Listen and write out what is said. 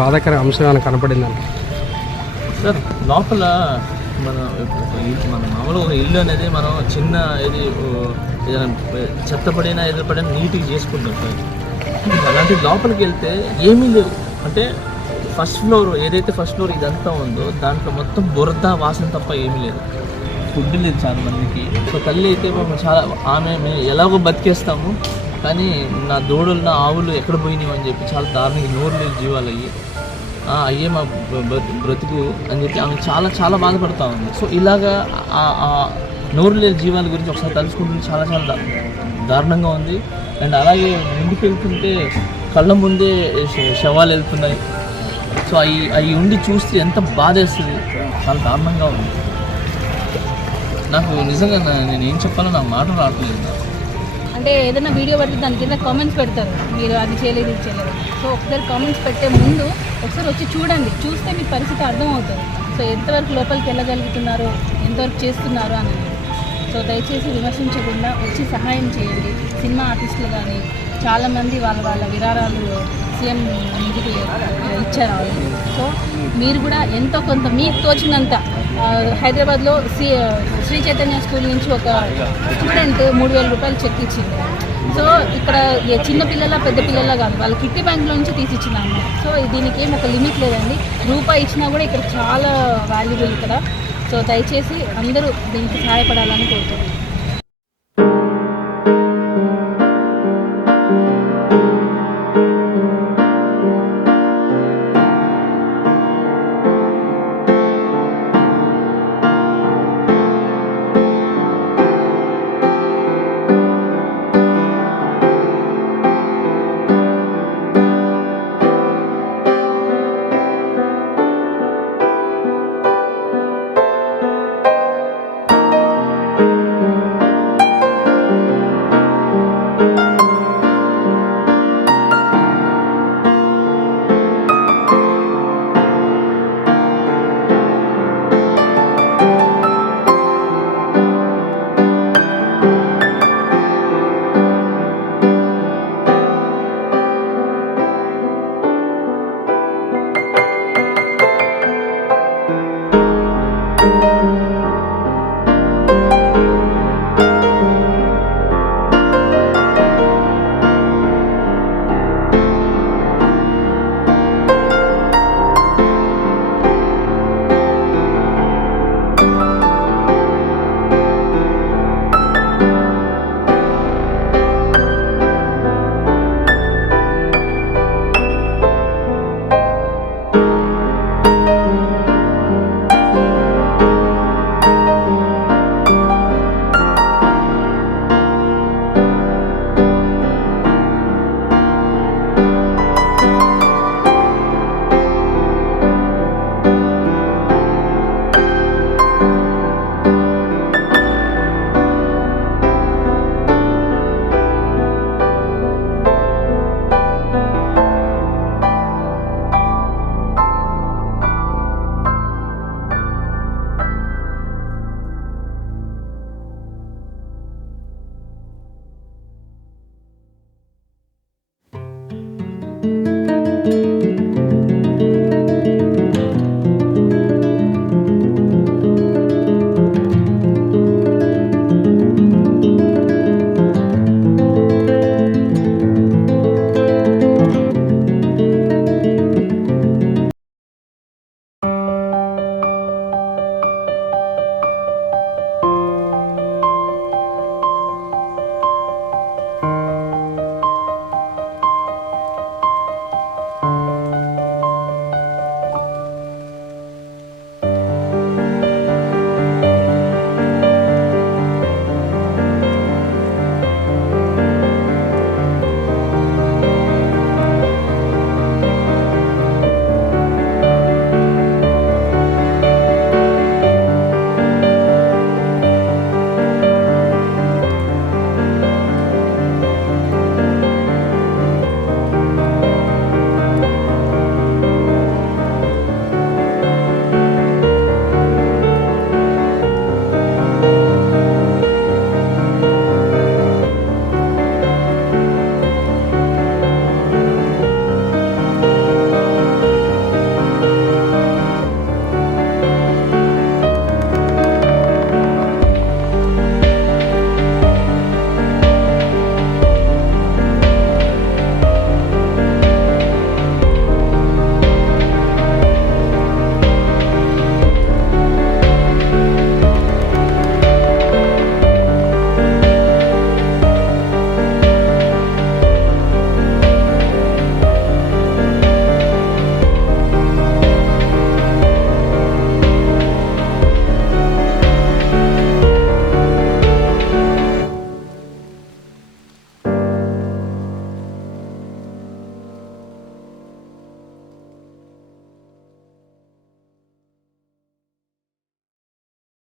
బాధాకర అంశం ఏమైనా కనపడిందండి సార్? లోపల మన మామూలుగా ఇల్లు అనేది మనం చిన్న ఏదైనా చెత్తపడినా ఎదురుపడినా నీట్గా చేసుకుంటాం సార్. అలాంటి లోపలికి వెళ్తే ఏమీ లేవు. అంటే ఫస్ట్ ఫ్లోర్ ఇదంతా ఉందో దాంట్లో మొత్తం బురద వాసన తప్ప ఏమీ లేదు. ఫుడ్ లేదు చాలా మందికి. సో తల్లి అయితే మేము చాలా మేము ఎలాగో బతికేస్తాము, కానీ నా దూడలు నా ఆవులు ఎక్కడ పోయినాయి అని చెప్పి చాలా దారుణంగా నోరు లేని జీవాలు అయ్యే మా బ్రతుకు అని చెప్పి ఆమె చాలా చాలా బాధపడుతూ ఉంది. సో ఇలాగా నోరు లేని జీవాల గురించి ఒకసారి తలుచుకుంటుంటే చాలా చాలా దారుణంగా ఉంది. అండ్ అలాగే ముందుకు వెళ్తుంటే కళ్ళ ముందే శవాలు వెళ్తున్నాయి. సో అవి ఉండి చూస్తే ఎంత బాధ వేస్తుంది, చాలా దారుణంగా ఉంది. నాకు నిజంగా నేను ఏం చెప్పాలో నాకు మాట రావట్లేదు. అంటే ఏదైనా వీడియో పడితే దాని కింద కామెంట్స్ పెడతారు, మీరు అది చేయలేదు ఇది చేయలేదు. సో ఒకసారి కామెంట్స్ పెట్టే ముందు ఒకసారి వచ్చి చూడండి, చూస్తే మీ పరిస్థితి అర్థమవుతుంది. సో ఎంతవరకు లోపలికి వెళ్ళగలుగుతున్నారు, ఎంతవరకు చేస్తున్నారు అనేది. సో దయచేసి విమర్శించకుండా వచ్చి సహాయం చేయండి. సినిమా ఆర్టిస్టులు కానీ చాలామంది వాళ్ళ విరాళాలు సీఎం నిధికి ఇచ్చారు ఆల్రెడీ. సో మీరు కూడా ఎంతో కొంత మీకు తోచినంత. హైదరాబాద్లో శ్రీ చైతన్య స్కూల్ నుంచి ఒక స్టూడెంట్ 3,000 రూపాయలు చెక్ ఇచ్చింది. సో ఇక్కడ చిన్న పిల్లల పెద్ద పిల్లల కాదు, వాళ్ళ కిట్టి బ్యాంక్లో నుంచి తీసిచ్చింది అమ్మ. సో దీనికి ఏం ఒక లిమిట్ లేదండి, రూపాయి ఇచ్చినా కూడా ఇక్కడ చాలా వాల్యుబుల్ ఇక్కడ. సో దయచేసి అందరూ దీనికి సహాయపడాలని కోరుతున్నాను.